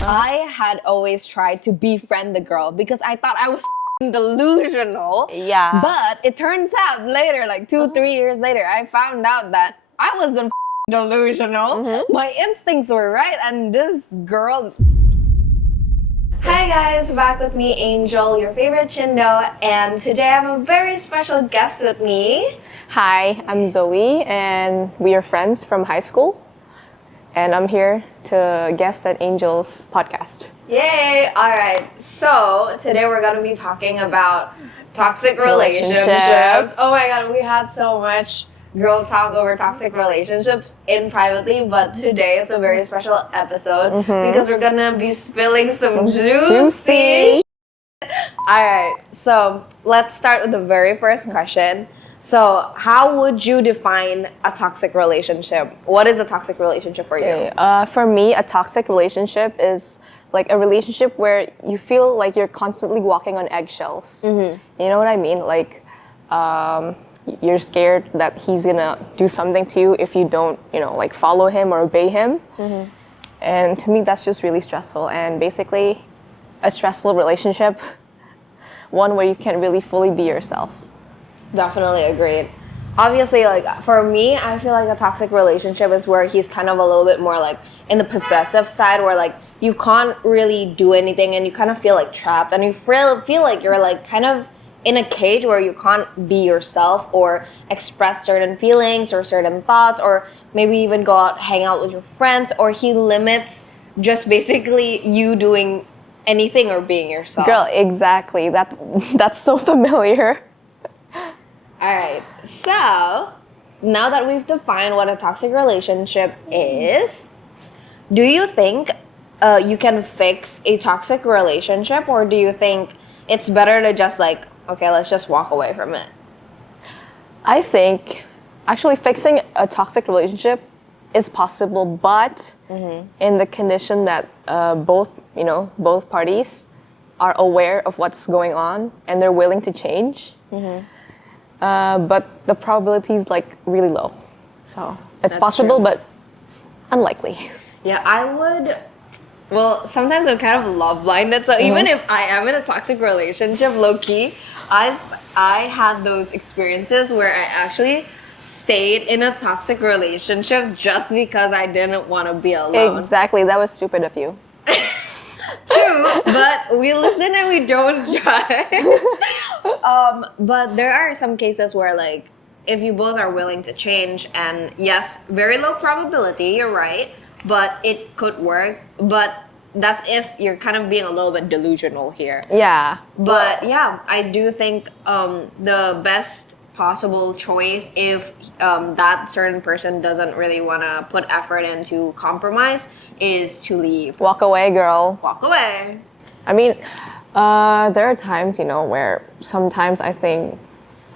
I had always tried to befriend the girl because I thought I was delusional. Yeah. But it turns out later, like 2-3 years later, I found out that I wasn't delusional. My instincts were right, and this girl. Hi guys, back with me, Angel, your favorite Chindo, and today I have a very special guest with me. Hi, I'm Zoe, and we are friends from high school. And I'm here to guest at Angel's podcast. Yay! Alright, so today we're going to be talking about toxic relationships. Oh my god, we had so much girl talk over toxic relationships in privately, but today it's a very special episode because we're gonna be spilling some juicy. Alright, so let's start with the very first question. So, how would you define a toxic relationship? What is a toxic relationship for you? Okay, for me, a toxic relationship is like a relationship where you feel like you're constantly walking on eggshells. You know what I mean? Like, you're scared that he's gonna do something to you if you don't, like follow him or obey him. And to me, that's just really stressful. And basically, a stressful relationship, one where you can't really fully be yourself. Definitely agreed. Obviously, like for me, I feel like a toxic relationship is where he's kind of a little bit more like in the possessive side, where like you can't really do anything and you kind of feel like trapped, and you feel like you're like kind of in a cage where you can't be yourself or express certain feelings or certain thoughts, or maybe even go out, hang out with your friends, or he limits just basically you doing anything or being yourself. Girl, exactly. That's so familiar. Alright, so now that we've defined what a toxic relationship is, do you think you can fix a toxic relationship, or do you think it's better to just like, okay, let's just walk away from it? I think actually fixing a toxic relationship is possible, but in the condition that both parties are aware of what's going on and they're willing to change. But the probability is like really low. So it's possible, but unlikely. Yeah, I would. Well, sometimes I'm kind of love blinded. So even if I am in a toxic relationship, low key, I had those experiences where I actually stayed in a toxic relationship just because I didn't want to be alone. Exactly, that was stupid of you. True, but we listen and we don't judge. But there are some cases where, like, if you both are willing to change, and yes, very low probability, you're right, but it could work. But that's if you're kind of being a little bit delusional here. Yeah. But yeah, I do think the best possible choice, if that certain person doesn't really want to put effort into compromise, is to leave. Walk away, girl. Walk away. I mean, there are times, where sometimes I think,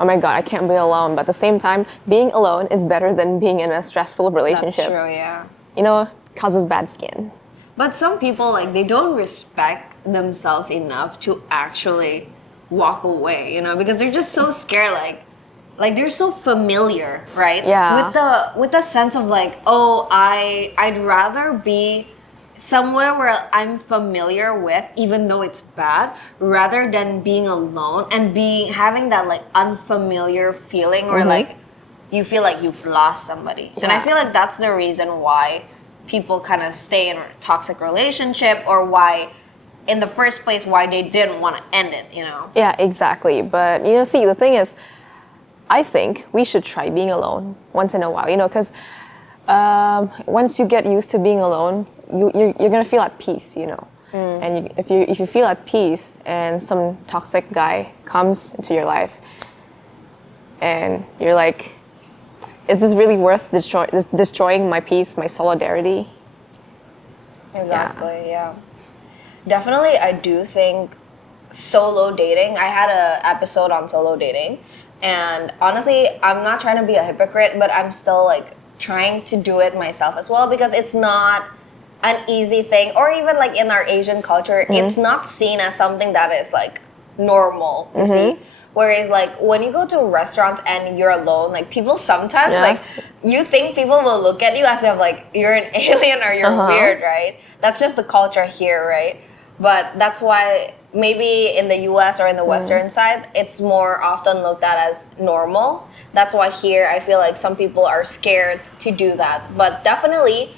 oh my God, I can't be alone. But at the same time, being alone is better than being in a stressful relationship. That's true, yeah. Causes bad skin. But some people, like, they don't respect themselves enough to actually walk away, because they're just so scared, like they're so familiar, right? Yeah. With the sense of like, oh, I'd rather be somewhere where I'm familiar with, even though it's bad, rather than being alone and having that like unfamiliar feeling where like you feel like you've lost somebody. Yeah. And I feel like that's the reason why people kind of stay in a toxic relationship, or why in the first place why they didn't want to end it, Yeah, exactly. But see, the thing is, I think we should try being alone once in a while, because once you get used to being alone, you're gonna feel at peace, And if you feel at peace, and some toxic guy comes into your life, and you're like, is this really worth destroying my peace, my solidarity? Exactly. Yeah. Definitely, I do think solo dating. I had an episode on solo dating. And honestly, I'm not trying to be a hypocrite, but I'm still like trying to do it myself as well, because it's not an easy thing. Or even like in our Asian culture, it's not seen as something that is like normal, you see. Whereas like when you go to restaurants and you're alone, like people sometimes Yeah. like you think people will look at you as if like you're an alien or you're weird, right? That's just the culture here, right? But that's why maybe in the US or in the Western side, it's more often looked at as normal. That's why here I feel like some people are scared to do that. But definitely,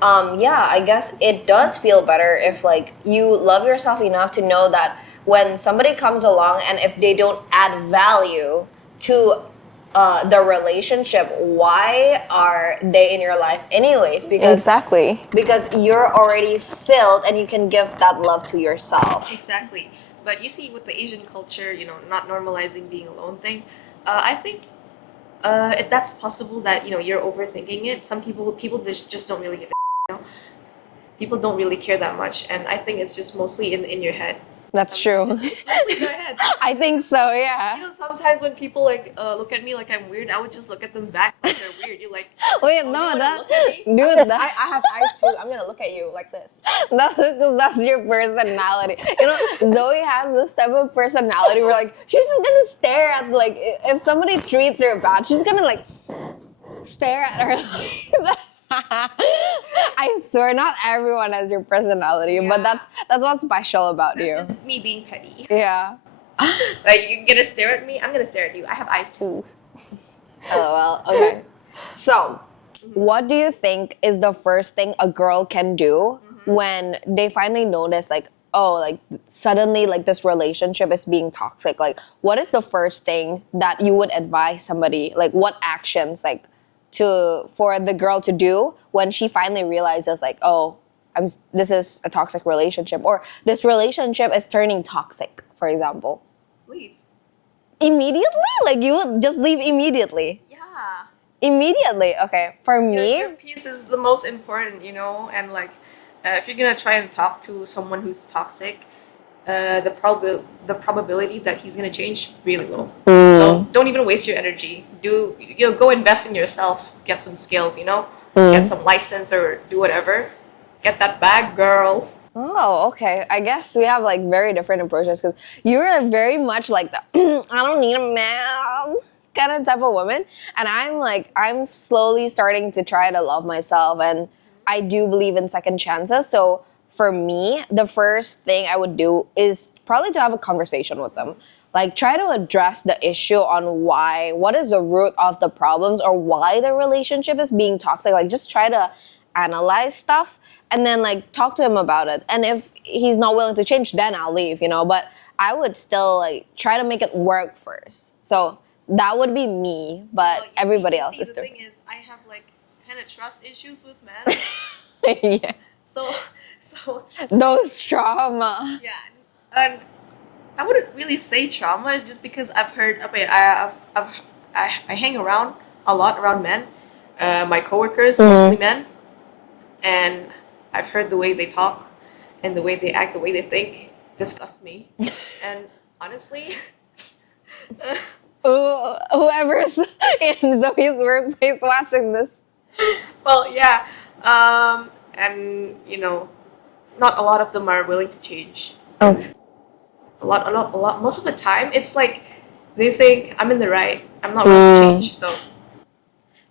yeah, I guess it does feel better if like you love yourself enough to know that when somebody comes along and if they don't add value to the relationship, why are they in your life anyways? Exactly. Because you're already filled and you can give that love to yourself. Exactly. But you see, with the Asian culture, not normalizing being alone thing, I think that's possible that you're overthinking it. Some people just don't really give a people don't really care that much, and I think it's just mostly in your head. That's true. It's mostly in your head. I think so, yeah. Sometimes when people like look at me like I'm weird, I would just look at them back like they're weird. You're like, Wait, oh, no, you wanna that, look at me? dude, I have eyes too. I'm gonna look at you like this. that's your personality. Zoe has this type of personality where like she's just gonna stare at like if somebody treats her bad, she's gonna like stare at her like that. I swear, not everyone has your personality, but Yeah. that's what's special about That's you. just me being petty. Yeah. Like, you're gonna stare at me, I'm gonna stare at you. I have eyes too. LOL. Okay. So, what do you think is the first thing a girl can do when they finally notice, like, oh, like suddenly, like this relationship is being toxic? Like, what is the first thing that you would advise somebody? Like, what actions, like, for the girl to do when she finally realizes, like, oh, this is a toxic relationship, or this relationship is turning toxic, for example. Leave. Immediately? Like you would just leave immediately? Yeah. Immediately. Okay. For me, Your peace is the most important, and like, if you're gonna try and talk to someone who's toxic, the probability that he's gonna change really low. So don't even waste your energy. Go invest in yourself. Get some skills. Get some license or do whatever. Get that bag, girl. oh, okay. I guess we have like very different approaches because you're very much like the I don't need a man kind of type of woman, and I'm slowly starting to try to love myself, and I do believe in second chances. So for me, the first thing I would do is probably to have a conversation with them. Like try to address the issue on what is the root of the problems or why the relationship is being toxic. Like just try to analyze stuff and then like talk to him about it. And if he's not willing to change, then I'll leave, But I would still like try to make it work first. So that would be me, but Well, everybody else is the different. thing is, I have like kind of trust issues with men. Yeah. So Those trauma. yeah, and I wouldn't really say trauma. It's just because I've heard. Okay, I hang around a lot around men. My coworkers, mostly men, and I've heard the way they talk, and the way they act, the way they think, disgusts me. And honestly, Whoever's in Zoe's workplace watching this. well, yeah, and not a lot of them are willing to change. Okay. A lot. Most of the time, it's like they think I'm in the right. I'm not willing to change. So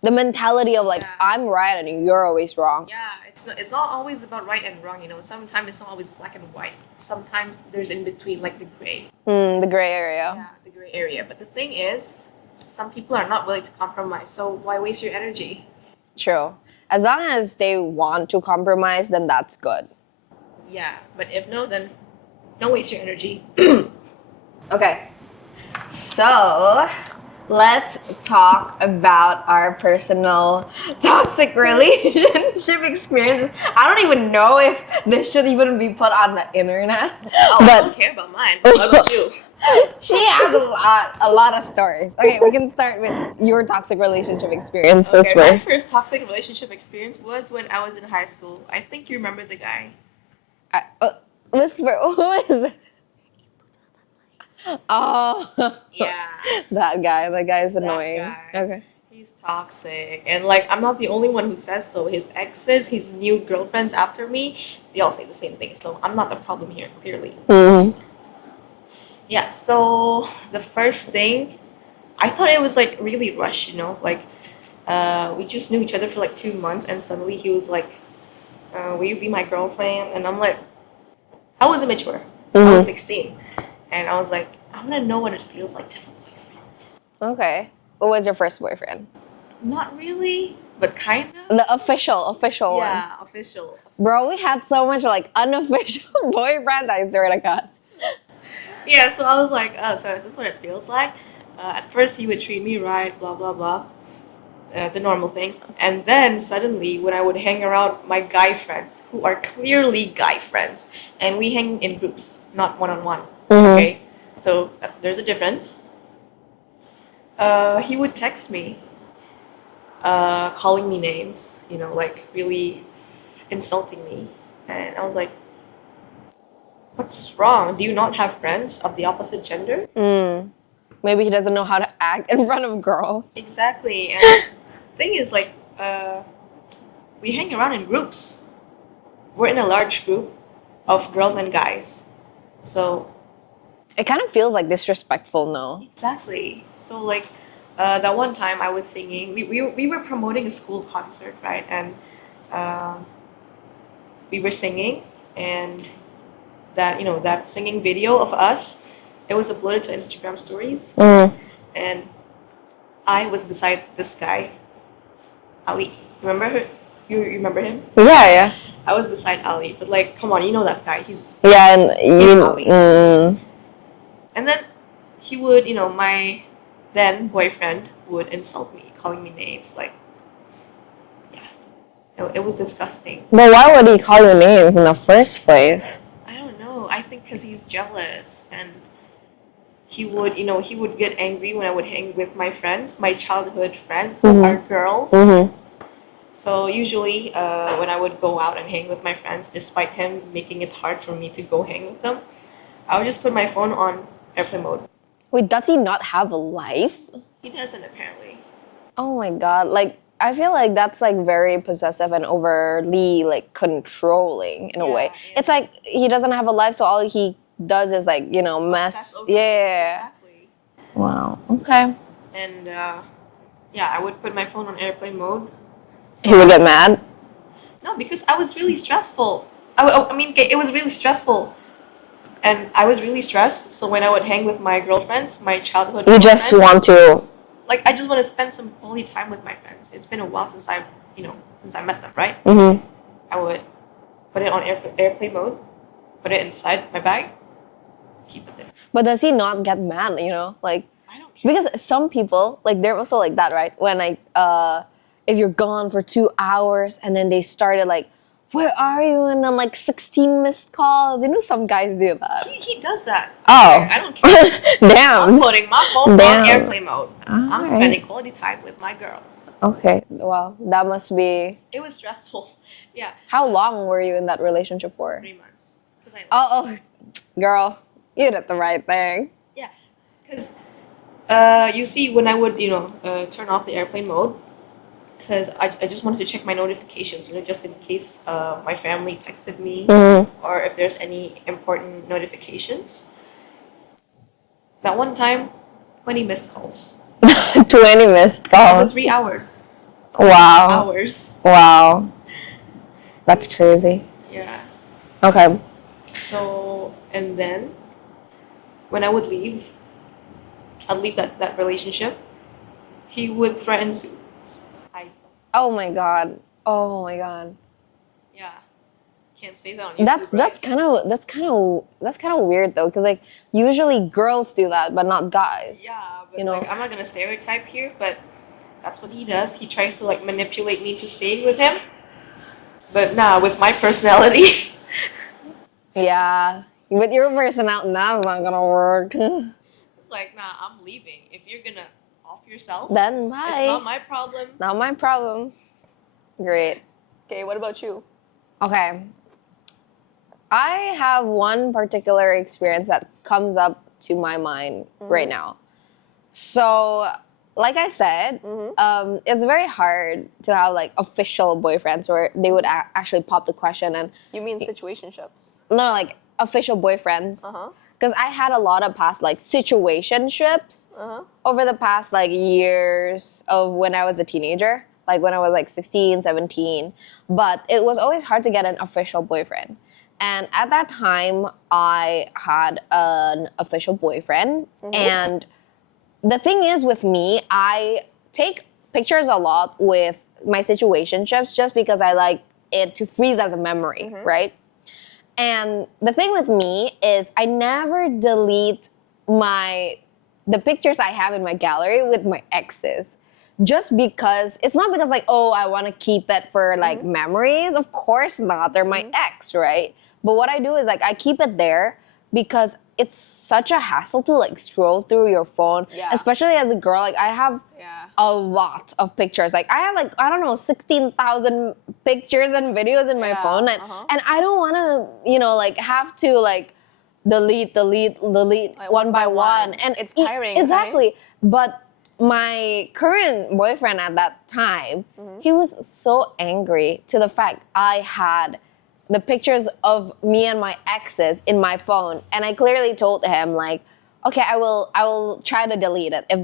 The mentality of like, Yeah. I'm right and you're always wrong. yeah, it's not always about right and wrong. Sometimes it's not always black and white. Sometimes there's in between, like the gray. The gray area. Yeah, the gray area. But the thing is, some people are not willing to compromise. So why waste your energy? True. As long as they want to compromise, then that's good. Yeah, but if no, then don't waste your energy. Okay. So let's talk about our personal toxic relationship experiences. I don't even know if this should even be put on the internet. Oh, I don't care about mine. What about you? She has a lot of stories. Okay, we can start with your toxic relationship experiences Okay, my first. first toxic relationship experience was when I was in high school. I think you remember the guy. Whisper, who is it? Oh, Yeah. that guy. That guy is That annoying. guy. Okay. He's toxic. And like, I'm not the only one who says so. His exes, his new girlfriends after me, they all say the same thing. So I'm not the problem here, clearly. Yeah, so the first thing, I thought it was like really rushed, you know, like we just knew each other for like 2 months, and suddenly he was like, "Will you be my girlfriend?" And I'm like, I was immature. I was 16, and I was like, I want to know what it feels like to have a boyfriend. Okay. Who was your first boyfriend? Not really, but kind of. The official one. Yeah, official. Bro, we had so much like unofficial boyfriends, I swear to God. Yeah, so I was like, oh, so is this what it feels like? At first, he would treat me right, blah blah blah, the normal things, and then suddenly, when I would hang around my guy friends, who are clearly guy friends, and we hang in groups, not one on one. Okay, so there's a difference. He would text me, calling me names, you know, like really insulting me, and I was like, what's wrong? Do you not have friends of the opposite gender? Maybe he doesn't know how to act in front of girls. Exactly. And the thing is, like, we hang around in groups. We're in a large group of girls and guys. So, It kind of feels like disrespectful, no? exactly. So, like, that one time I was singing, we were promoting a school concert, right? And we were singing, and that, you know, that singing video of us, it was uploaded to Instagram stories. And I was beside this guy, Ali. Remember her? You remember him? Yeah, yeah. I was beside Ali, but like, come on, you know that guy. He's Yeah, and you. Ali. And then he would, you know, my then boyfriend would insult me, calling me names. Like, yeah, it was disgusting. But why would he call you names in the first place? I don't know. I think because he's jealous, and he would, you know, he would get angry when I would hang with my friends, my childhood friends who are girls. So usually, when I would go out and hang with my friends, despite him making it hard for me to go hang with them, I would just put my phone on airplane mode. Wait, does he not have a life? He doesn't, apparently. Oh my God. Like, I feel like that's like very possessive and overly like controlling in a way. Yeah. It's like he doesn't have a life, so all he does is like, you know, mess. Obsess over Yeah. Exactly. Wow. Okay. And yeah, I would put my phone on airplane mode. He would get mad. No, because I was really stressful. I mean, it was really stressful. And I was really stressed, so when I would hang with my girlfriends, my childhood You just girlfriends, want to. like, I just want to spend some quality time with my friends. It's been a while since I've, you know, since I met them, right? I would put it on airplane mode, put it inside my bag, keep it there. But does he not get mad, you know? Like, I don't care. because some people, like, they're also like that, right? When if you're gone for 2 hours and then they started like, where are you? And then like 16 missed calls. You know, some guys do that. He does that. Oh. I don't care. I'm Damn. putting my phone Damn. on airplane mode. I'm Alright. spending quality time with my girl. Okay. Wow. That must be. It was stressful. Yeah. How long were you in that relationship for? 3 months. Cause Oh, girl, you did the right thing. Yeah. Because you see, when I would, you know, turn off the airplane mode, because I just wanted to check my notifications, you know, just in case my family texted me or if there's any important notifications. That one time, 20 missed calls. 20 missed For calls. 3 hours. Wow. Hours. Wow. That's crazy. Yeah. Okay. So, and then when I would leave, I'd leave that relationship, he would threaten suicide. Oh my God. Oh my God. Yeah. Can't say that on YouTube. That's kind of weird though, because like usually girls do that, but not guys. Yeah, but you know. like, I'm not gonna stereotype here, but that's what he does. He tries to like manipulate me to staying with him. But nah, with my personality. Yeah. With your personality, that's not gonna work. It's like, nah, I'm leaving. If you're gonna off yourself, Then bye. it's not my problem. Not my problem. Great. Okay, what about you? Okay. I have one particular experience that comes up to my mind right now. So, like I said, it's very hard to have like official boyfriends where they would actually pop the question and You mean situationships? no, like official boyfriends. Because because I had a lot of past like situationships over the past like years of when I was a teenager, like when I was like 16, 17. But it was always hard to get an official boyfriend. And at that time, I had an official boyfriend. And the thing is with me, I take pictures a lot with my situationships just because I like it to freeze as a memory, right? And the thing with me is I never delete the pictures I have in my gallery with my exes. Just because, it's not because like, oh, I want to keep it for like memories. Of course not, they're my ex, right? But what I do is like, I keep it there because it's such a hassle to like scroll through your phone, especially as a girl. Like I have a lot of pictures. Like I have like, I don't know, 16,000 pictures and videos in my phone. And I don't want to, you know, like have to like delete like one by one. And it's tiring. Exactly. Right? But my current boyfriend at that time, he was so angry to the fact I had the pictures of me and my exes in my phone, and I clearly told him like, okay, I will try to delete it if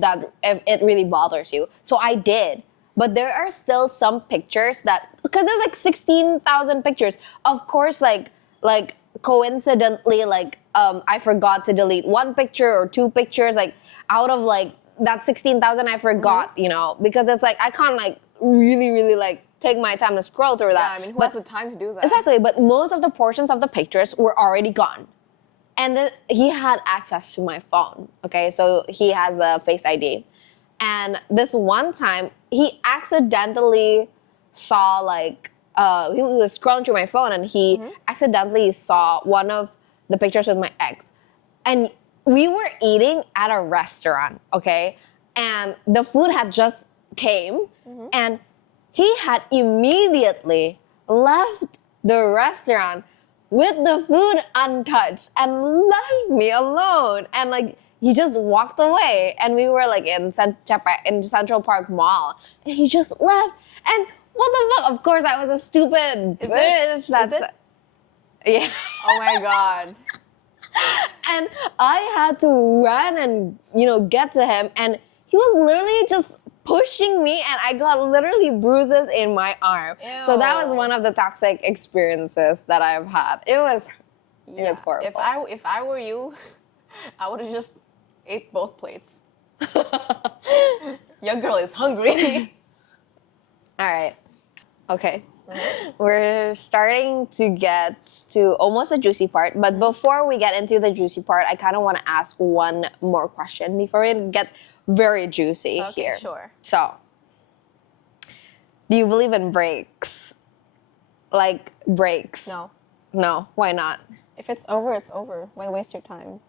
it really bothers you. So I did, but there are still some pictures that, because there's like 16,000 pictures. Of course, like coincidentally, like I forgot to delete one picture or two pictures, like out of like that 16,000 I forgot, you know, because it's like I can't like really like take my time to scroll through that. Yeah, I mean, who has the time to do that? Exactly, but most of the portions of the pictures were already gone. And he had access to my phone, okay? So he has a Face ID. And this one time, he accidentally saw like, he was scrolling through my phone and he accidentally saw one of the pictures with my ex. And we were eating at a restaurant, okay? And the food had just came and he had immediately left the restaurant with the food untouched and left me alone. And like, he just walked away. And we were like in Central Park Mall. And he just left. And what the fuck? Of course, I was a stupid bitch. Is it? Yeah. Oh my God. And I had to run and, you know, get to him. And he was literally just pushing me and I got literally bruises in my arm. Ew. So that was one of the toxic experiences that I've had. It was horrible. If I were you, I would have just ate both plates. Your girl is hungry. All right. Okay. We're starting to get to almost a juicy part, but before we get into the juicy part, I kind of want to ask one more question before we get very juicy here. Sure. So, do you believe in breaks? Like breaks? No. No, why not? If it's over, it's over. Why waste your time?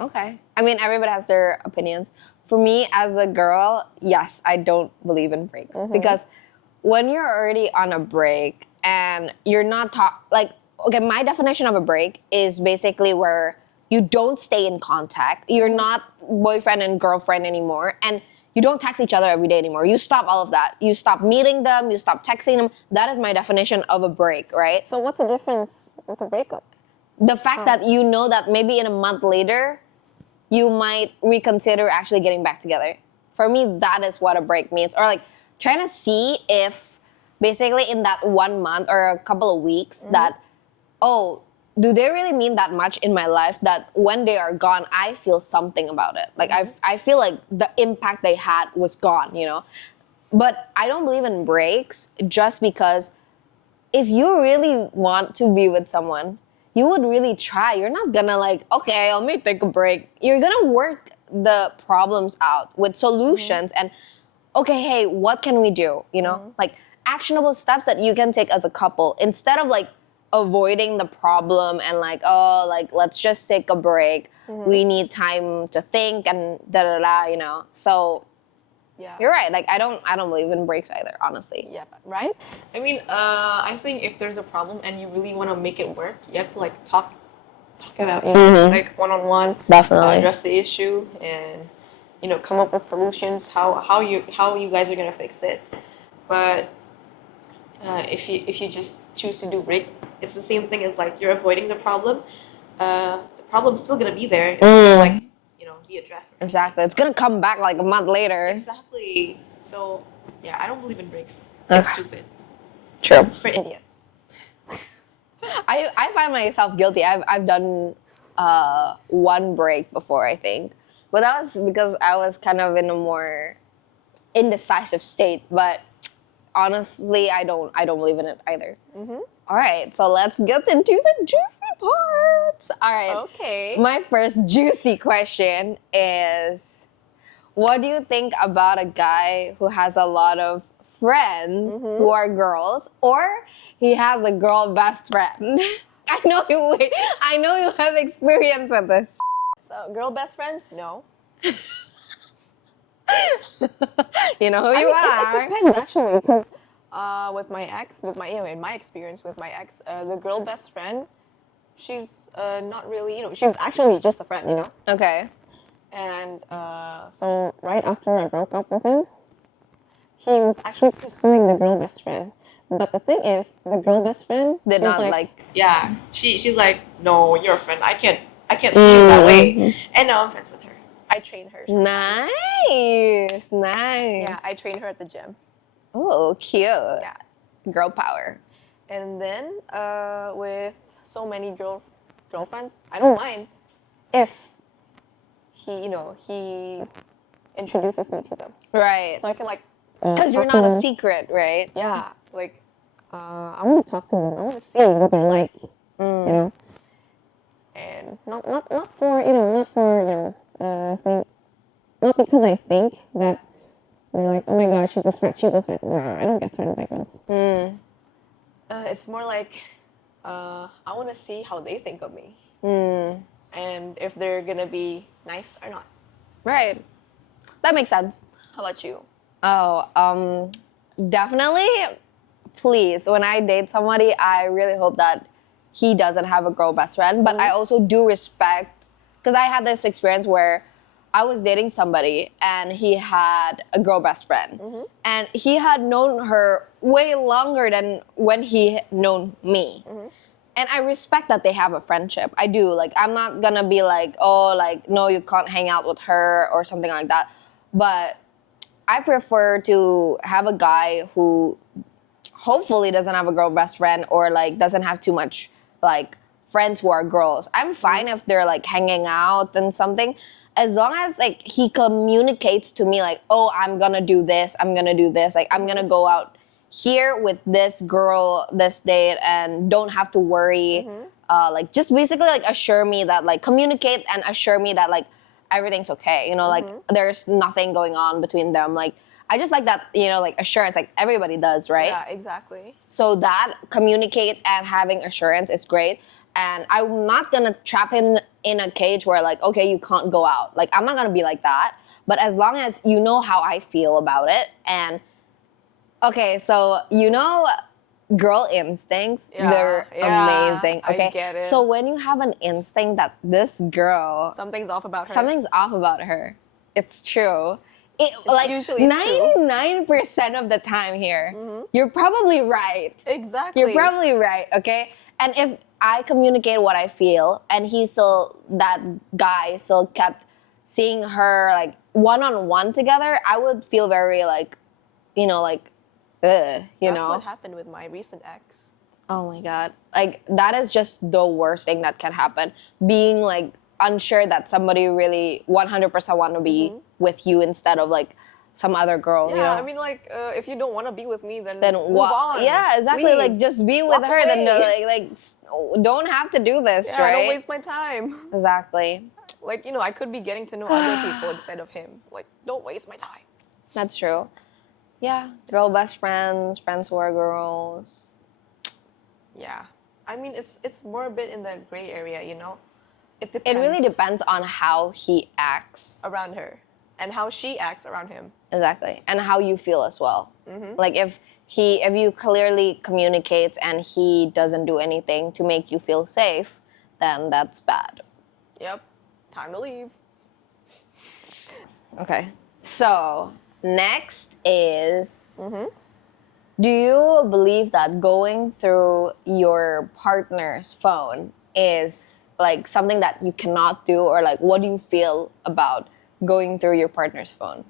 Okay. I mean, everybody has their opinions. For me, as a girl, yes, I don't believe in breaks because when you're already on a break and you're not okay, my definition of a break is basically where you don't stay in contact. You're not boyfriend and girlfriend anymore, and you don't text each other every day anymore. You stop all of that. You stop meeting them. You stop texting them. That is my definition of a break, right? So what's the difference with a breakup? The fact that you know that maybe in a month later, you might reconsider actually getting back together. For me, that is what a break means. Or like trying to see if basically in that 1 month or a couple of weeks that, oh, do they really mean that much in my life that when they are gone, I feel something about it? Like I feel like the impact they had was gone, you know? But I don't believe in breaks just because if you really want to be with someone, you would really try. You're not gonna like, okay, let me take a break. You're gonna work the problems out with solutions and, okay, hey, what can we do? You know, like actionable steps that you can take as a couple instead of like avoiding the problem and like, oh, like let's just take a break. We need time to think and you know. So you're right. Like I don't believe in breaks either, honestly. Yeah, right? I mean, I think if there's a problem and you really want to make it work, you have to like talk it out, you know, like one-on-one. Definitely. Address the issue and, you know, come up with solutions, how you guys are gonna fix it. But if you just choose to do break, it's the same thing as like you're avoiding the problem, the problem's still gonna be there. It's not gonna, like, be addressed. Or Exactly. anything. It's gonna come back like a month later. Exactly. So yeah, I don't believe in breaks. Okay. It's stupid. True. It's for idiots. I find myself guilty. I've done one break before, I think, but that was because I was kind of in a more indecisive state. But honestly, I don't believe in it either. All right, so let's get into the juicy parts. All right. Okay. My first juicy question is, what do you think about a guy who has a lot of friends who are girls, or he has a girl best friend? I know you have experience with this. So, girl best friends? No. You know who you It are. depends actually, because with my ex, in my experience with my ex, the girl best friend, she's not really, she's actually just a friend, Okay. And so right after I broke up with him, he was actually pursuing the girl best friend. But the thing is, the girl best friend Did was not like. Yeah, she's like, no, you're a friend. I can't see you that way. And now I'm friends with her. I train her sometimes. Nice. Yeah, I train her at the gym. Oh, cute. Yeah. Girl power. And then with so many girlfriends, I don't mind if he introduces me to them. Right. So I can like Because you're not a secret, right? Yeah, like I want to talk to them. I want to see what they're like, and not because I think that they're like, oh my god, she's this friend. No, I don't get threatened by girls. It's more like I want to see how they think of me, and if they're gonna be nice or not. Right. That makes sense. How about you? Oh, definitely. Please, when I date somebody, I really hope that he doesn't have a girl best friend. But I also do respect, because I had this experience where I was dating somebody and he had a girl best friend. And he had known her way longer than when he known me. And I respect that they have a friendship. I do. Like, I'm not gonna be like, oh, like, no, you can't hang out with her or something like that. But I prefer to have a guy who hopefully doesn't have a girl best friend, or like doesn't have too much like friends who are girls. I'm fine if they're like hanging out and something, as long as like he communicates to me like, oh, I'm gonna do this, like I'm gonna go out here with this girl this date and don't have to worry. Like just basically like assure me that, like communicate and assure me that like everything's okay, like there's nothing going on between them. Like I just like that, like assurance, like everybody does, right? Yeah, exactly. So that communicate and having assurance is great. And I'm not gonna trap him in a cage where like, okay, you can't go out. Like I'm not gonna be like that. But as long as you know how I feel about it, and okay, so girl instincts, they're amazing. Okay. I get it. So when you have an instinct that this girl, something's off about her, it's true. It's like usually 99% of the time here, you're probably right. Exactly. You're probably right, okay? And if I communicate what I feel and that guy still kept seeing her like one-on-one together, I would feel very like, like, ugh, That's what happened with my recent ex. Oh my God. Like, that is just the worst thing that can happen. Being like unsure that somebody really 100% want to be with you instead of like some other girl. Yeah, I mean, like, if you don't want to be with me, then move on. Yeah, exactly. Leave. Like, just be with her. away. Then don't have to do this, Yeah, right? don't waste my time. Exactly. Like, I could be getting to know other people instead of him. Like, don't waste my time. That's true. Yeah, girl best friends who are girls. Yeah, I mean, it's more a bit in the gray area, It depends. It really depends on how he acts around her and how she acts around him. Exactly, and how you feel as well. Like if you clearly communicate and he doesn't do anything to make you feel safe, then that's bad. Yep, time to leave. Okay, so next is, do you believe that going through your partner's phone is like something that you cannot do, or like what do you feel about going through your partner's phone?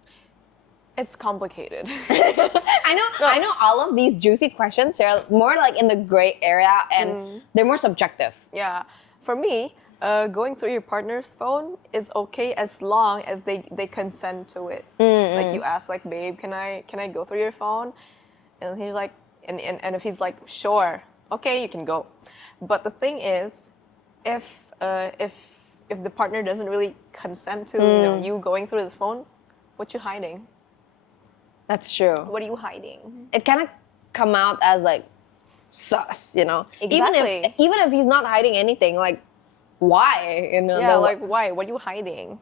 It's complicated. I know all of these juicy questions are more like in the gray area, and they're more subjective. Yeah. For me, going through your partner's phone is okay as long as they consent to it. Like you ask, like, babe, can I go through your phone? And he's like, and if he's like, sure, okay, you can go. But the thing is, if the partner doesn't really consent to you going through the phone, what you hiding? That's true. What are you hiding? It kind of come out as like sus, Exactly. Even if he's not hiding anything, like why? Yeah, like why? What are you hiding?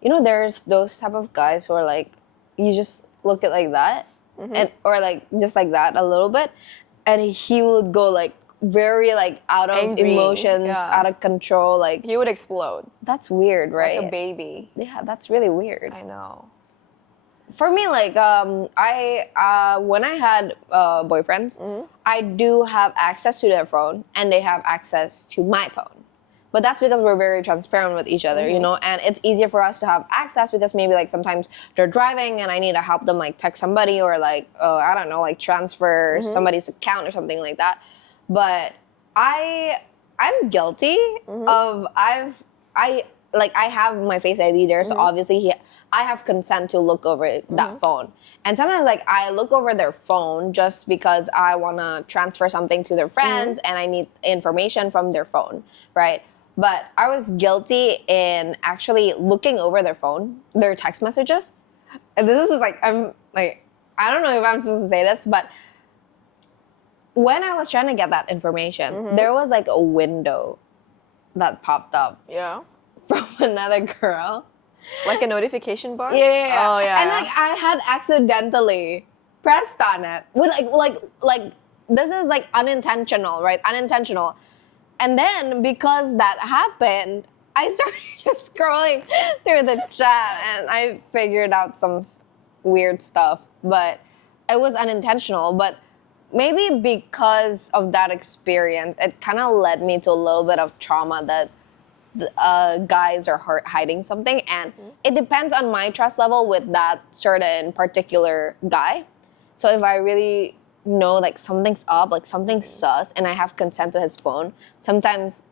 There's those type of guys who are like, you just look at like that, and or like just like that a little bit, and he would go like very like out of Angry. emotions, Yeah. out of control. Like He would explode that's weird, right? like a baby. Yeah, that's really weird. I know. For me, like I when I had boyfriends, I do have access to their phone, and they have access to my phone. But that's because we're very transparent with each other, and it's easier for us to have access because maybe like sometimes they're driving and I need to help them like text somebody or like I don't know, like transfer somebody's account or something like that. But I'm guilty of I have my Face ID there, so obviously I have consent to look over that phone. And sometimes like I look over their phone just because I want to transfer something to their friends and I need information from their phone, right? But I was guilty in actually looking over their phone, their text messages. And this is like, I'm like, I don't know if I'm supposed to say this, but when I was trying to get that information, there was like a window that popped up Yeah. from another girl. Like a notification bar? Yeah. Oh, yeah. And like I had accidentally pressed on it. With like this is like unintentional, right? Unintentional. And then because that happened, I started just scrolling through the chat and I figured out some weird stuff, but it was unintentional. But maybe because of that experience, it kind of led me to a little bit of trauma that guys are hiding something, and it depends on my trust level with that certain particular guy. So if I really know like something's up, like something's sus, and I have consent to his phone, sometimes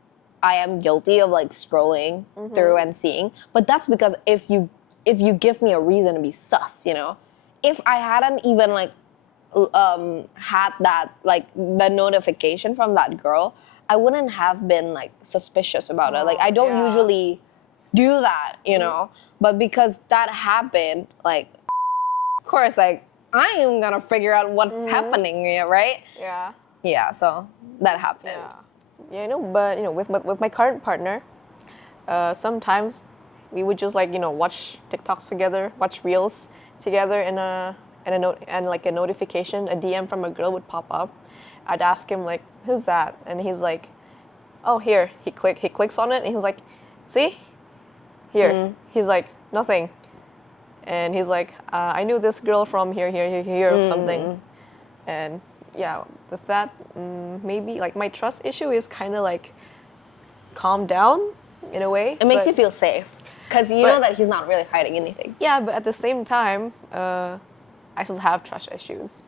I am guilty of like scrolling through and seeing. But that's because if you give me a reason to be sus, if I hadn't even like had that like the notification from that girl, I wouldn't have been like suspicious about it. Like I don't usually do that, but because that happened, like of course, like I am gonna figure out what's happening here, right? Yeah. Yeah, so that happened. Yeah, but with my current partner, sometimes we would just like watch TikToks together, watch reels together, and like a notification, a DM from a girl would pop up. I'd ask him like, "Who's that?" And he's like, "Oh, here." He clicks on it, and he's like, "See, here." He's like, "Nothing," and he's like, "I knew this girl from here, or something," and yeah, with that, maybe like my trust issue is kind of like calmed down in a way. It makes you feel safe because you know that he's not really hiding anything. Yeah, but at the same time, I still have trust issues.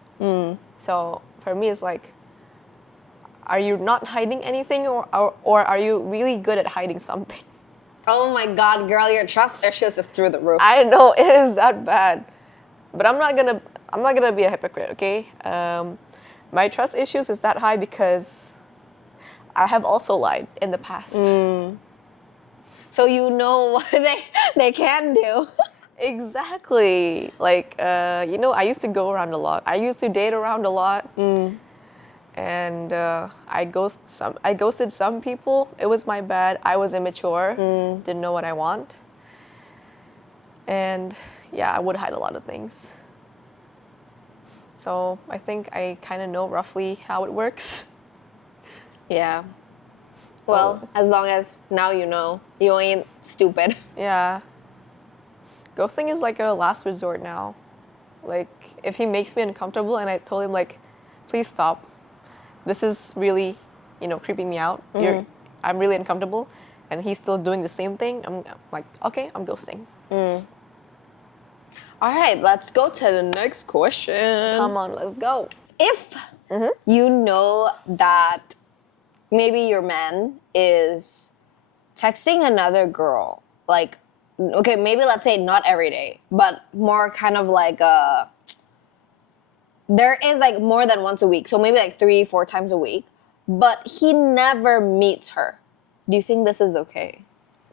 So for me, it's like, are you not hiding anything, or are you really good at hiding something? Oh my God, girl, your trust issues is through the roof. I know it is that bad, but I'm not gonna be a hypocrite, okay? My trust issues is that high because I have also lied in the past. So you know what they can do. Exactly. Like, I used to go around a lot. I used to date around a lot. And I ghosted some people. It was my bad. I was immature. Didn't know what I want. And yeah, I would hide a lot of things. So I think I kind of know roughly how it works. Yeah. Well, as long as now you know, you ain't stupid. Yeah. Ghosting is like a last resort now. Like, if he makes me uncomfortable and I told him like, please stop. This is really, creeping me out. I'm really uncomfortable. and he's still doing the same thing, I'm like, okay, I'm ghosting. All right, let's go to the next question. Come on, let's go. If you know that maybe your man is texting another girl, like, okay, maybe let's say not every day, but more kind of like there is like more than once a week, so maybe like 3-4 times a week, but he never meets her. Do you think this is okay?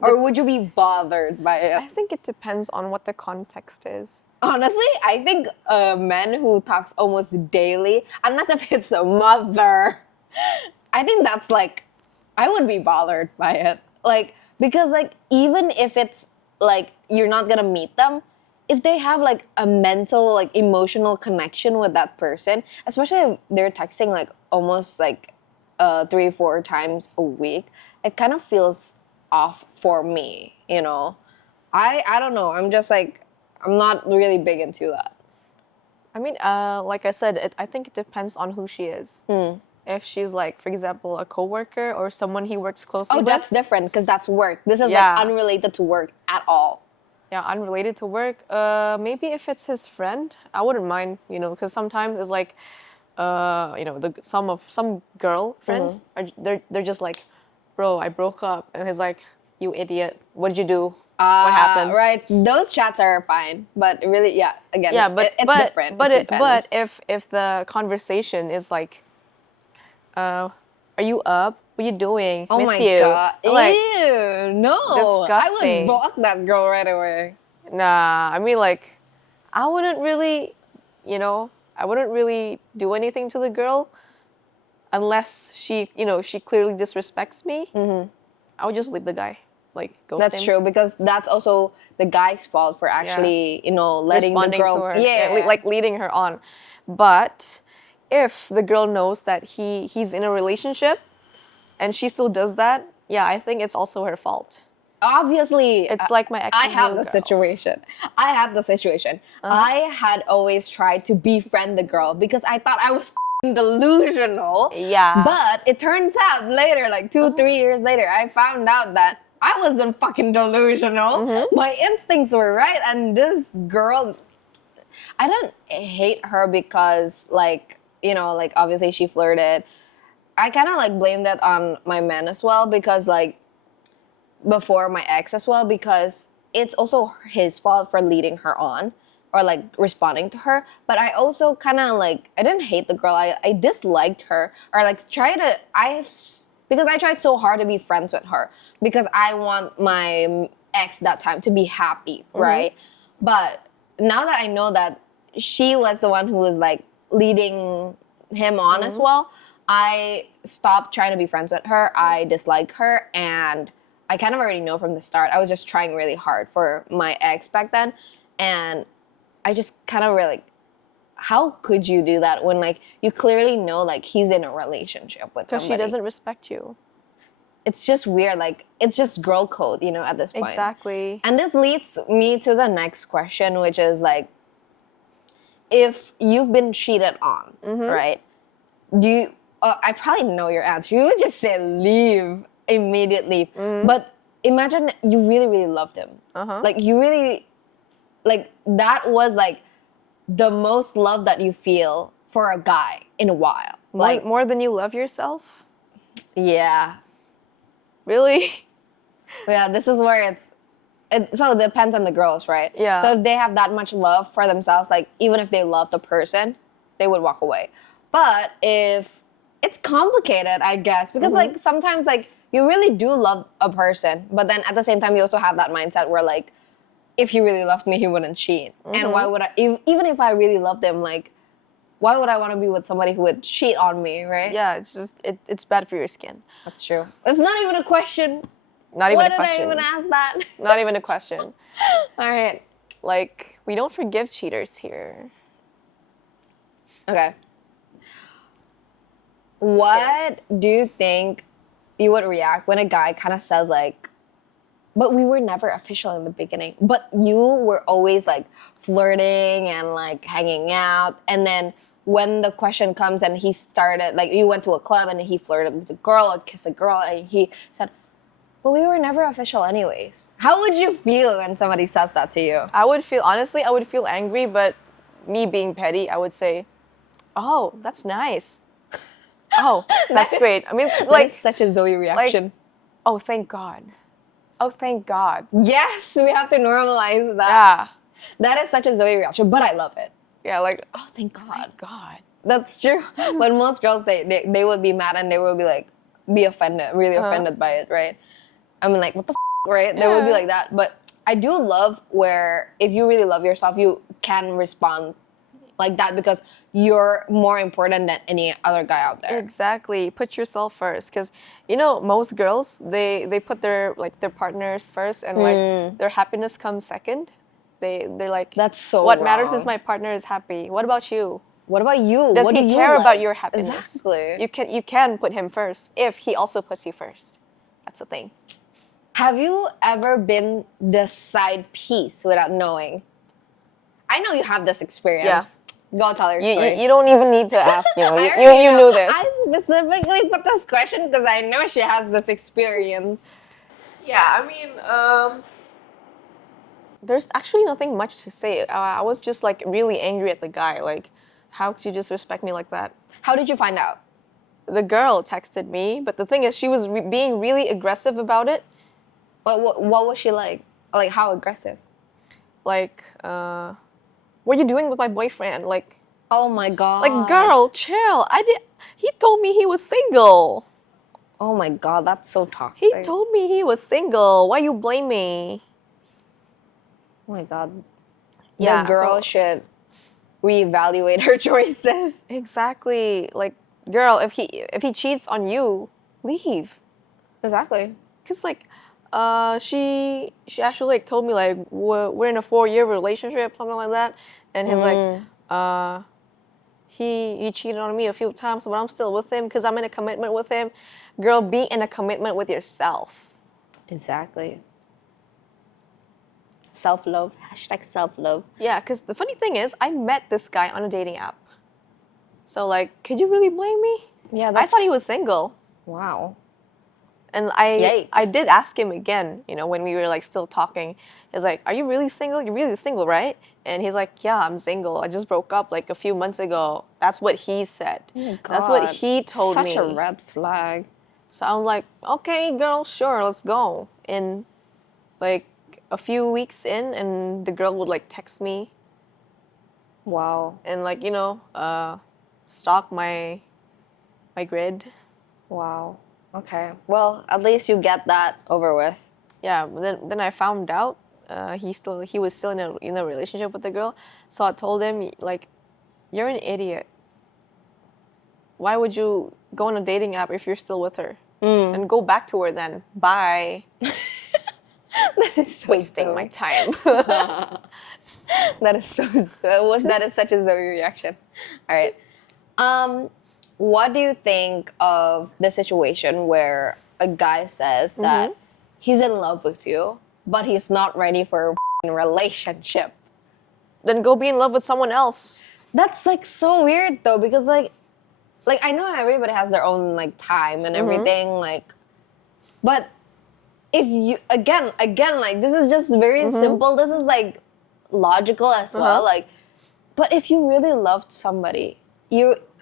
Or would you be bothered by it? I think it depends on what the context is. Honestly, I think a man who talks almost daily, unless if it's a mother, I think that's like, I would be bothered by it. Like, because like, even if it's like, you're not gonna meet them, if they have like a mental, like emotional connection with that person, especially if they're texting like almost like 3-4 times a week, it kind of feels off for me, you know? I don't know, I'm just like, I'm not really big into that. I mean, like I said, I think it depends on who she is. If she's like, for example, a coworker or someone he works closely Oh, with. that's different because that's work. This is Yeah. like unrelated to work at all. Yeah, unrelated to work. Maybe if it's his friend, I wouldn't mind, you know, because sometimes it's like, you know, some girl friends are they're just like, bro, I broke up, and he's like, you idiot, what did you do? What happened? Right, those chats are fine, but really, yeah, again, Yeah, but it's different. But It but depends. if the conversation is like, are you up? What are you doing? Oh Missed my you. god, Like, ew, no, I disgusting. would block that girl right away. nah. I mean, like, I wouldn't really, you know, I wouldn't really do anything to the girl unless she, you know, she clearly disrespects me. I would just leave the guy, like, ghost That's him. true because that's also the guy's fault for actually, you know, letting Responding the girl, to her, yeah, like leading her on. But if the girl knows that he's in a relationship and she still does that, yeah, I think it's also her fault. obviously. It's like my ex's I have new the girl. situation. I had always tried to befriend the girl because I thought I was delusional. Yeah. But it turns out later, like 2-3 years later, I found out that I wasn't fucking delusional. My instincts were right, and this girl, I didn't hate her because, like, you know, like obviously she flirted. I kind of like blamed that on my man as well because, like, before my ex as well, because it's also his fault for leading her on or like responding to her. But I also kind of like, I didn't hate the girl. I disliked her or like because I tried so hard to be friends with her because I want my ex that time to be happy, right? But now that I know that she was the one who was like leading him on as well, I stopped trying to be friends with her. I dislike her, and I kind of already know from the start. I was just trying really hard for my ex back then, and I just kind of really, like, how could you do that when like you clearly know like he's in a relationship with Because somebody? she doesn't respect you. It's just weird. Like, it's just girl code, you know, at this point. Exactly. And this leads me to the next question, which is like, if you've been cheated on, right? Do you? I probably know your answer. You would just say leave immediately. But imagine you really, really loved him. Like you really, like that was like the most love that you feel for a guy in a while. Like, More than you love yourself? yeah, Really? yeah. This is where so it depends on the girls, right? Yeah. So if they have that much love for themselves, like even if they love the person, they would walk away. But if it's complicated, I guess, because like sometimes like you really do love a person, but then at the same time you also have that mindset where like if he really loved me, he wouldn't cheat. And why would I? Even if I really loved him, like why would I want to be with somebody who would cheat on me, right? Yeah, it's just, it's bad for your skin. That's true. It's not even a question. Not even Why a did question. I even ask that? Not even a question. All right. Like, we don't forgive cheaters here. Okay. What do you think you would react when a guy kind of says like, but we were never official in the beginning, but you were always like flirting and like hanging out, and then when the question comes and he started, like you went to a club and he flirted with a girl or kissed a girl and he said, But we were never official anyways. How would you feel when somebody says that to you? Honestly, I would feel angry, but me being petty, I would say, oh, that's nice. Oh, that's great. I mean, that is such a Zoe reaction. Oh, thank God. Oh, thank God. Yes, we have to normalize that. Yeah. That is such a Zoe reaction, but I love it. Yeah, like, oh, thank God. Thank God. That's true. But most girls, they would be mad and they would be like, be offended, really offended by it, right? I mean, like, what the f***, right? They would be like that. But I do love where if you really love yourself, you can respond like that because you're more important than any other guy out there. Exactly. Put yourself first, because you know most girls they put their partners first, and like their happiness comes second. They're like, that's so what wrong. matters is my partner is happy. What about you? What about you? Does what he do you care like? about your happiness? Exactly. You can put him first if he also puts you first. That's the thing. Have you ever been the side piece without knowing? I know you have this experience. Yeah. Go tell your story. You don't even need to ask. You know, you knew this. I specifically put this question because I know she has this experience. Yeah, I mean, there's actually nothing much to say. I was just like really angry at the guy. Like, how could you disrespect me like that? How did you find out? The girl texted me, but the thing is, she was being really aggressive about it. What was she like? Like, how aggressive? Like, what are you doing with my boyfriend? Like, oh my God. Like, girl, chill. He told me he was single. Oh my God, that's so toxic. He told me he was single. Why you blame me? Oh my God. Yeah, the girl should reevaluate her choices. Exactly. Like, girl, if he cheats on you, leave. Exactly. Cause like, she actually like told me like we're in a 4-year relationship, something like that, and he's like, he cheated on me a few times, but I'm still with him because I'm in a commitment with him. Girl, be in a commitment with yourself. Exactly. Self-love. #self-love. Yeah, because the funny thing is, I met this guy on a dating app. So like, could you really blame me? Yeah, I thought he was single. Wow. And I Yikes. did ask him again, you know, when we were like still talking. He's like, are you really single? You're really single, right? And he's like, yeah, I'm single. I just broke up like a few months ago. That's what he said. Oh my God. That's what he told me. Such a red flag. So I was like, okay, girl, sure, let's go. And like a few weeks in, and the girl would like text me. Wow. And like, you know, stalk my grid. Wow. Okay. Well, at least you get that over with. Yeah. But then I found out he was still in a relationship with the girl. So I told him like, you're an idiot. Why would you go on a dating app if you're still with her? And go back to her then. Bye. That is so wasting my time. That is that is such a Zoe reaction. All right. What do you think of the situation where a guy says that he's in love with you, but he's not ready for a relationship? Then go be in love with someone else. That's like so weird though, because like I know everybody has their own like time and everything, like, but if you again like this is just very simple. This is like logical as well, like, but if you really loved somebody,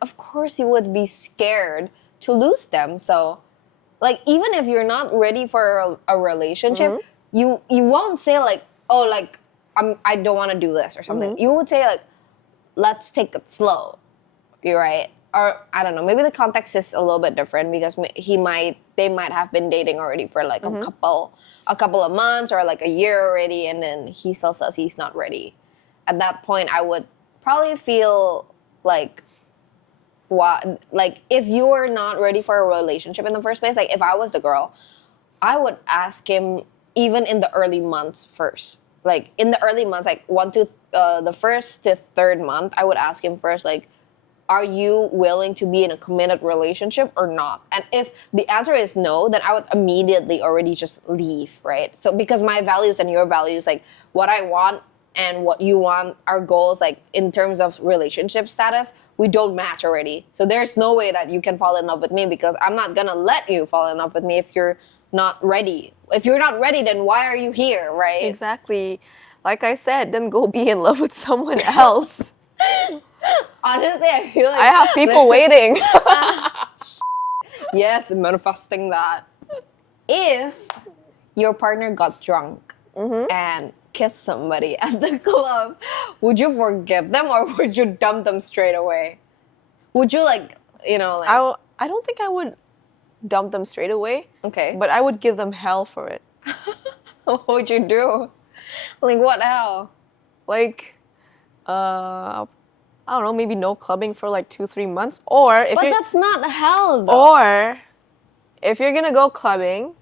of course you would be scared to lose them. So like, even if you're not ready for a relationship, you won't say like, oh, like I don't want to do this or something. You would say like, let's take it slow. You're right. Or I don't know, maybe the context is a little bit different because they might have been dating already for like a couple of months or like a year already, and then he still says he's not ready. At that point, I would probably feel like, what, like, if you were not ready for a relationship in the first place, like if I was the girl, I would ask him even in the early months first. Like in the early months, like the first to third month, I would ask him first, like, are you willing to be in a committed relationship or not? And if the answer is no, then I would immediately already just leave, right? So because my values and your values, like what I want and what you want, our goals, like in terms of relationship status, we don't match already. So there's no way that you can fall in love with me because I'm not gonna let you fall in love with me if you're not ready. If you're not ready, then why are you here, right? Exactly. Like I said, then go be in love with someone else. Honestly, I feel like I have people waiting. Yes, manifesting that. If your partner got drunk and kissed somebody at the club, would you forgive them or would you dump them straight away? Would you like, I don't think I would dump them straight away, okay, but I would give them hell for it. what would you do? Like what hell? Like, I don't know, maybe no clubbing for like 2-3 months, or if But you're, that's not hell though. or if you're gonna go clubbing,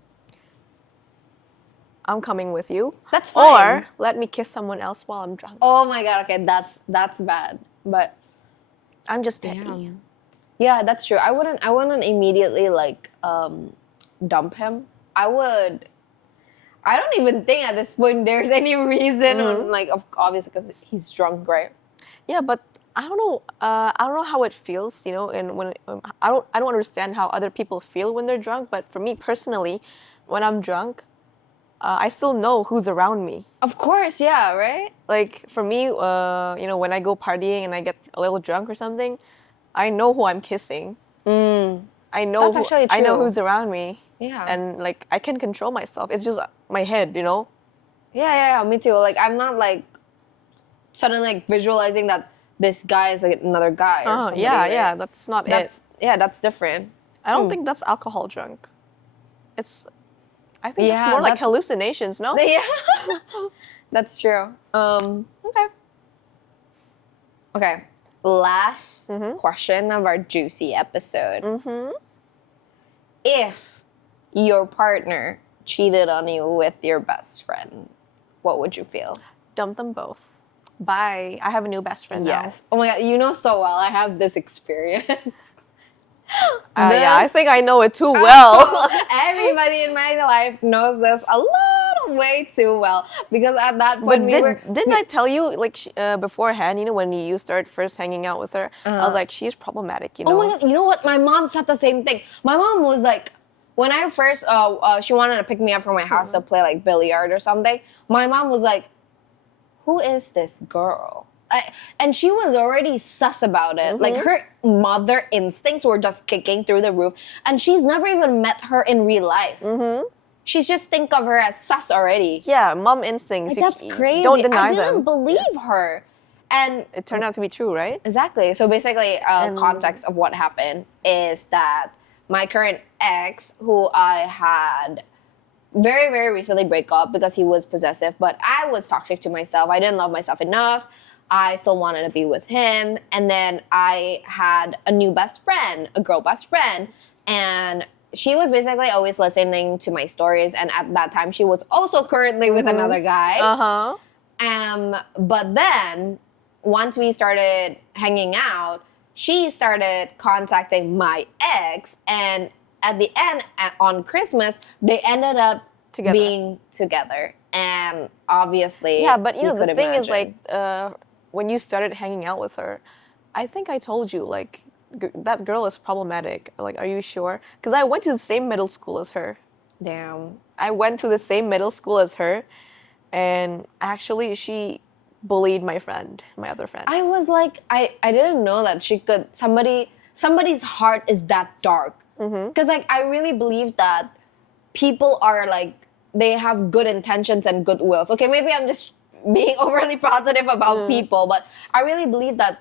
I'm coming with you. That's fine. Or let me kiss someone else while I'm drunk. Oh my god, okay, that's bad. But I'm just petty. yeah, that's true. I wouldn't immediately like dump him. I don't even think at this point there's any reason on like obviously because he's drunk, right? Yeah, but I don't know. I don't know how it feels, you know. And when I don't understand how other people feel when they're drunk. But for me personally, when I'm drunk, I still know who's around me. Of course, yeah, right? Like for me, you know, when I go partying and I get a little drunk or something, I know who I'm kissing. I know That's actually I know true. who's around me. Yeah. And like I can control myself. It's just my head, you know. Yeah, me too. Like I'm not like suddenly like visualizing that this guy is like another guy or somebody. Yeah, right? yeah. That's not it. That's different. I don't think that's alcohol drunk. I think Yeah, it's more like that's- hallucinations, no? Yeah, that's true. Okay. Okay. Last question of our juicy episode. If your partner cheated on you with your best friend, what would you feel? Dump them both. Bye. I have a new best friend now. Yes. Oh my god, you know so well. I have this experience. Yeah, I This- think I know it too well. Everybody in my life knows this a little way too well because at that point But didn't I tell you like beforehand? You know, when you start first hanging out with her, I was like, she's problematic. You know. Oh my god, you know what? My mom said the same thing. My mom was like, when I first, she wanted to pick me up from my house to play like billiard or something. My mom was like, who is this girl? And she was already sus about it. Like her mother instincts were just kicking through the roof. And she's never even met her in real life. She's just think of her as sus already. Yeah, mom instincts. Like, that's crazy. Don't deny I didn't them. believe her. And It turned out to be true, right? exactly. So basically, context of what happened is that my current ex, who I had very, very recently break up because he was possessive, but I was toxic to myself. I didn't love myself enough. I still wanted to be with him. And then I had a new best friend, a girl best friend, and she was basically always listening to my stories. And at that time, she was also currently with another guy. But then, once we started hanging out, she started contacting my ex, and at the end, on Christmas, they ended up being together. And obviously, yeah, but you know, could the thing is imagine. like, when you started hanging out with her, I think I told you, like, that girl is problematic. Like, are you sure? Because I went to the same middle school as her. Damn. I went to the same middle school as her, and actually, she bullied my friend, my other friend. I was like, I didn't know that she could, somebody's heart is that dark. Because like, I really believe that people are like, they have good intentions and good wills. Okay, maybe I'm just being overly positive about people, but I really believe that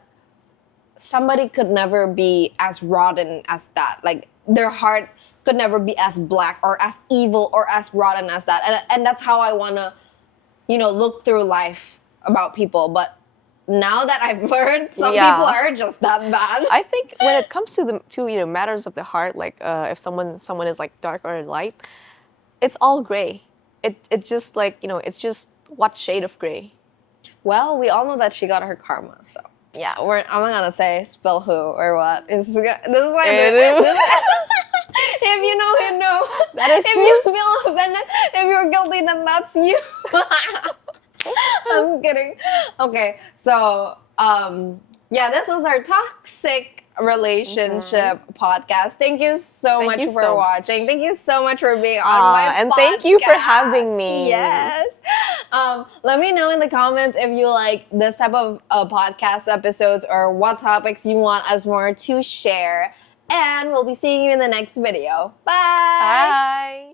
somebody could never be as rotten as that. Like, their heart could never be as black or as evil or as rotten as that. And that's how I want to, you know, look through life about people. But now that I've learned, some people are just that bad. I think when it comes to you know, matters of the heart, like if someone is like dark or light, it's all gray. It's just like, you know, it's just what shade of gray. Well, we all know that she got her karma, so. Yeah. I'm not gonna say spill who or what. This is why if you know, you know. That is if true. you feel offended, if you're guilty, then that's you. I'm kidding. Okay, so Yeah, this was our toxic relationship podcast. Thank you so much for watching. Thank you so much for being on my and podcast. thank you for having me. Yes. Let me know in the comments if you like this type of podcast episodes or what topics you want us more to share. And we'll be seeing you in the next video. Bye. Bye.